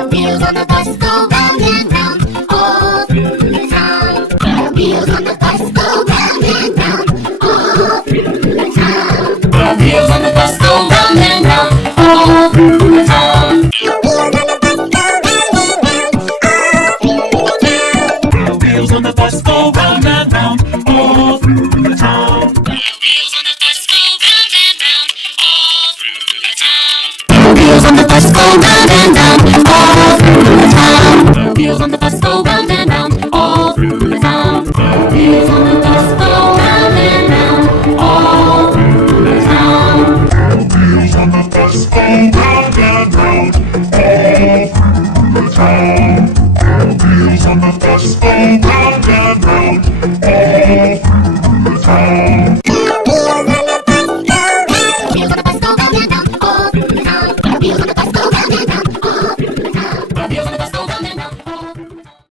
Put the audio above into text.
The wheels on the bus go round and round all through the town. The wheels on the bus go round and round all through the town. The wheels on the